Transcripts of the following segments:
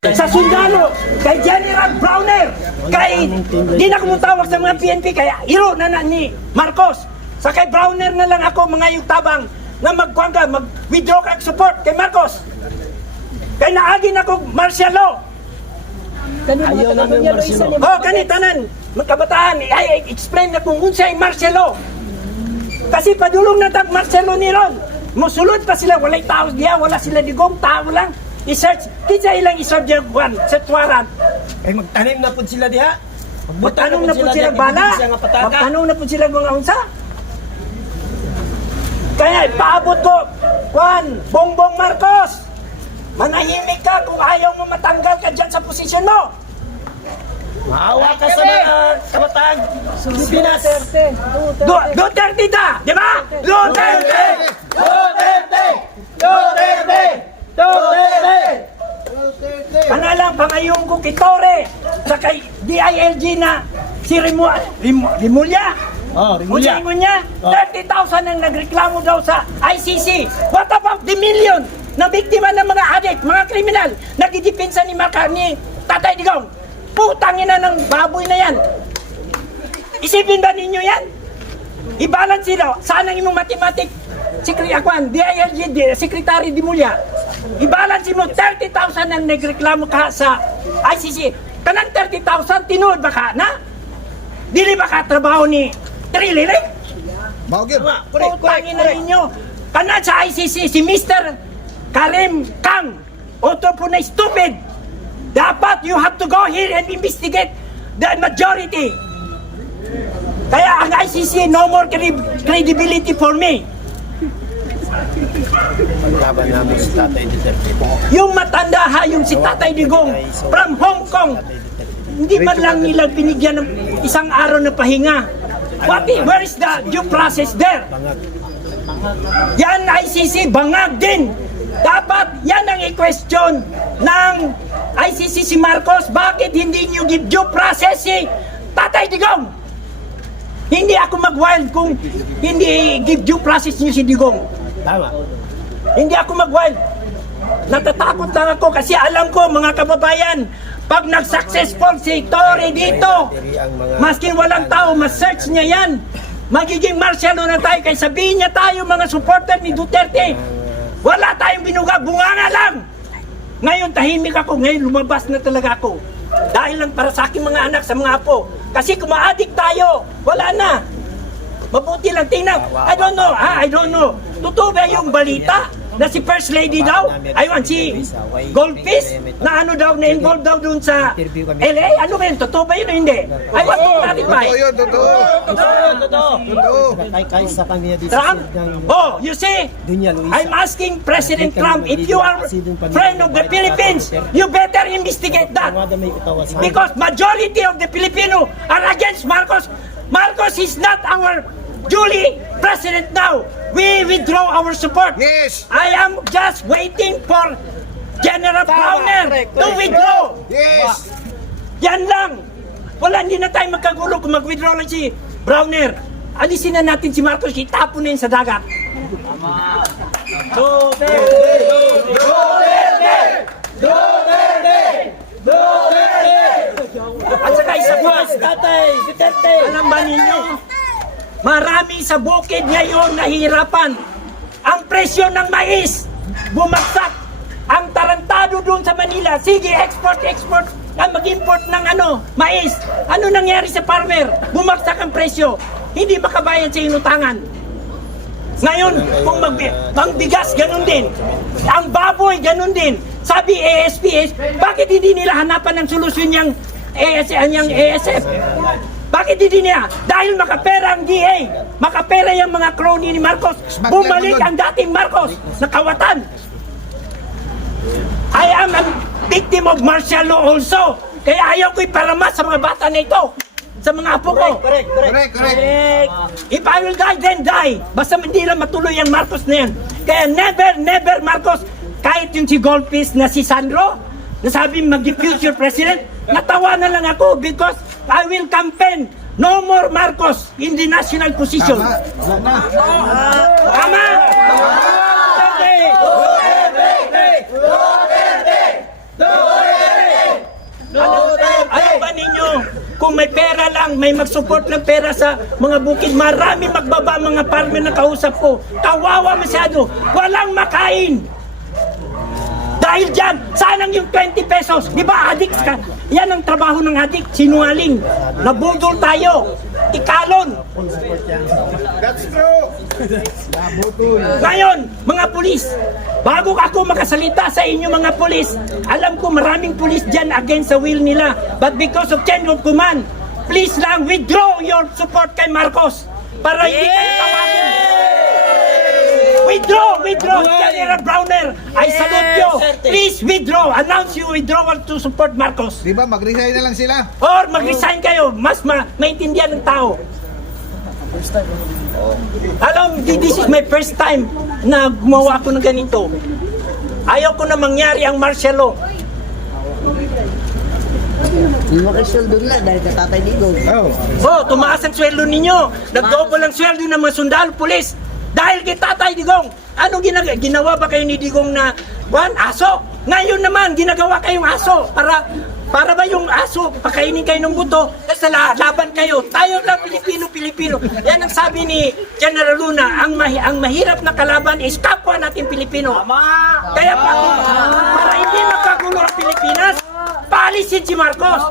Sa sundalo, kay General Browner, kay di na kumutawag sa mga PNP, kaya iro na ni Marcos. Sa kay Browner na lang ako mga yung tabang na mag-withdraw ka support kay Marcos. Kay naagin ako martial law. Ayaw namin martial law. Oh, ganitanan, magkabataan, ay explain na kung unsay martial law. Kasi padulong na tag martial law ni Ron. Musulod pa sila, walay tao diya, wala sila digong, tao lang. I-search, kita ilang i-search yung one, set warrant. Ay magtanim na po sila diha. Magtanong na po silang bala. Magtanong na po silang mga unsa. Kaya paabot ko, Juan, Bongbong Marcos, manahimik ka kung ayaw mo matanggal ka dyan sa posisyon mo. Maawa ka sa mga kabataan. Pinas. Duterte ta, di ba? Duterte! Duterte! Duterte! Duterte! Panalang pangayong ko kitore sa kay DILG na si Rimulya. Oh, Rimulya. Niya, 30,000 ang nagreklamo daw sa ICC. What about the million na biktima ng mga addict, mga kriminal, nagdidepensa ni Tatay Digong? Putangin na ng baboy na yan. Isipin ba ninyo yan? I-balance sila. Sana imong mathematic, DILG, Secretary Dimulya. I-balance mo 30,000 ang nagreklamo ka sa ICC. Kanang 30,000, tinood ba ka na? Dili ba ka trabaho ni Trilili? Maugib. Putangin na ninyo. Kanang sa ICC, si Mr. Karim Kang, auto po na stupid. Dapat you have to go here and investigate the majority. Kaya ang ICC, no more credibility for me. Paglaban namin si Tatay Duterte. Yung matanda ha, yung si Tatay Digong from Hong Kong, hindi man lang nila binigyan ng isang araw na pahinga. Where is the due process there? Yan ICC, bangag din. Dapat yan ang i-question ng ICC si Marcos. Bakit hindi nyo give due process si Tatay Digong? Hindi ako mag-wild kung hindi give due process nyo si Digong. Tama. Hindi ako mag-wild. Natatakot lang ako kasi alam ko mga kababayan, pag nag-successful si Tory dito, maskin walang tao, mas-search niya yan. Magiging martial law na tayo, kaya sabihin niya tayo mga supporter ni Duterte. Wala tayong binuga, bunganga lang. Ngayon tahimik ako, ngayon lumabas na talaga ako. Dahil lang para sa aking mga anak, sa mga apo. Kasi kung ma-addict tayo, wala na. Mabuti lang, tingnan. I don't know. Totoo ba yung balita na si First Lady daw? Ayun, si Goldfish na ano daw, na-involve daw dun sa LA? Ano ba yun? Totoo ba yun o hindi? I want to clarify. Totoo yun, totoo. Totoo. Kaysa kami dito. Trump? Oh, you see? I'm asking President Trump, if you are friend of the Philippines, you better investigate that. Because majority of the Filipino are against Marcos. Marcos is not our duly president now. We withdraw our support. Yes. I am just waiting for General Browner to withdraw. Yes. Yan lang. Wala, hindi na tayo magkagulo kung mag-withdraw lang si Browner. Alisin na natin si Marcos, itapon na yun sa dagat. At saka isa pa, alam ba ninyo, marami sa bukid ngayon nahihirapan. Ang presyo ng mais, bumagsak. Ang tarantado doon sa Manila, sige, export, mag-import ng mais. Ano nangyari sa farmer? Bumagsak ang presyo. Hindi makabayad sa inutangan. Ngayon, kung bigas, ganun din. Ang baboy, ganun din. Sabi ASPS, bakit hindi nila hanapan ng solusyon yung ASF? Bakit hindi niya? Dahil makapera ang DA, makapera yung mga crony ni Marcos, bumalik ang dating Marcos na kawatan. I am a victim of martial law also. Kaya ayaw ko iparamas sa mga bata na ito, sa mga apo ko. Correct. If I will die, then die. Basta hindi lang matuloy ang Marcos na yan. Kaya never Marcos. Kahit yung si Goldfish na si Sandro, nasabi mag-future president, natawa na lang ako because I will campaign no more Marcos in the national position. Tama? Okay. Kung may pera lang, may mag-support ng pera sa mga bukid, marami magbaba mga farmer na kausap ko. Kawawa masyado, walang makain. Dahil dyan, sanang yung 20 pesos. Di ba, addicts ka? Yan ang trabaho ng addict, sinungaling. Nabudol tayo, ikalon. That's true. Ngayon, mga pulis, bago ako makasalita sa inyo mga pulis, alam ko maraming pulis dyan against the will nila. But because of change of command, please lang withdraw your support kay Marcos para hindi kayo tawagin. Withdraw, General Browner. I salute you. Please withdraw. Announce your withdrawal to support Marcos. Di ba, mag-resign na lang sila? Or mag-resign kayo. Mas maintindihan ng tao. Alam, this is my first time na gumawa ako ng ganito. Ayaw ko na mangyari ang martial law. Yung makisweldo nila dahil ka Tatay Digong. Oh, tumaas ang sweldo ninyo. Nag-double ang sweldo ng mga sundalo, pulis. Dahil kay Tatay Digong. Anong ginawa ba kayo ni Digong na aso? Ngayon naman, ginagawa kayong aso. Para ba yung aso, pakainin kayo ng buto, kasi laban kayo. Tayo lang Pilipino. Yan ang sabi ni General Luna, ang mahirap na kalaban is kapwa natin Pilipino. Kaya para hindi magkagulo ang Pilipinas, paalisin si Marcos.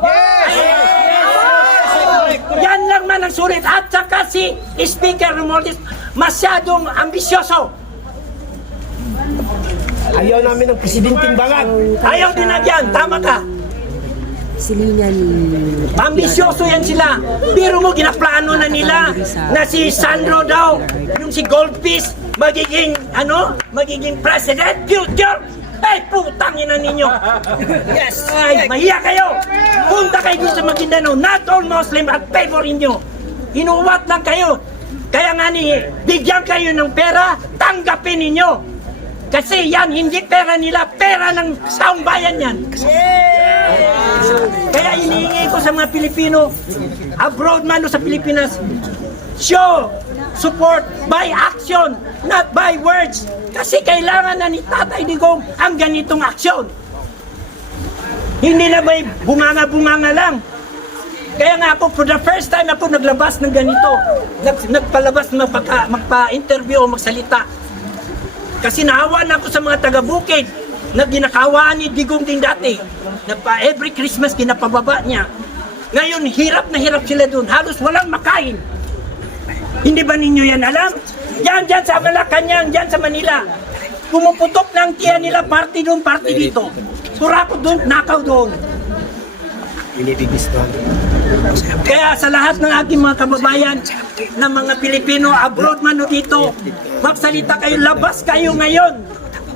Yan lang man ang sulit. At saka si Speaker Romualdez, masyadong ambisyoso. Ayaw namin ng presidenting bangag. Ayaw din na yan, tama ka. Silingan Ambisyoso yan sila. Pero mo, ginaplano na nila na si Sandro daw, yung si Goldfish, magiging president, future. Ay, putang ina ninyo. Yes. Ay, mahiya kayo. Punta kayo dun sa Maguindanao. Not all Muslim at favorin nyo. Inuwat lang kayo. Kaya nga bigyan kayo ng pera, tanggapin ninyo. Kasi yan, hindi pera nila, pera ng taong bayan yan. Kaya iniingi ko sa mga Pilipino, abroad man o sa Pilipinas, show support by action, not by words. Kasi kailangan na ni Tatay Digong ang ganitong aksyon. Hindi na may bunganga-bunganga lang. Kaya nga ako, for the first time ako naglabas ng ganito. Nagpalabas na magpa-interview o magsalita. Kasi naawa na ako sa mga taga-bukid na ginakawaan ni Digong din dati. Every Christmas ginapababa niya. Ngayon, hirap na hirap sila dun. Halos walang makain. Hindi ba ninyo yan alam? Yan sa Malacanang, yan sa Manila. Pumuputok ng tiyan nila, party doon, party dito. Surakot doon, nakaw doon. Kaya sa lahat ng aking mga kababayan na mga Pilipino, abroad man o dito, magsalita kayo, labas kayo ngayon.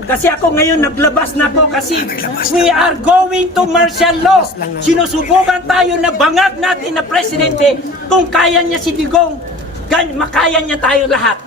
Kasi ako ngayon naglabas na ako kasi we are going to martial law. Sinusubukan tayo na bangag natin na presidente kung kaya niya si Digong, makaya niya tayo lahat.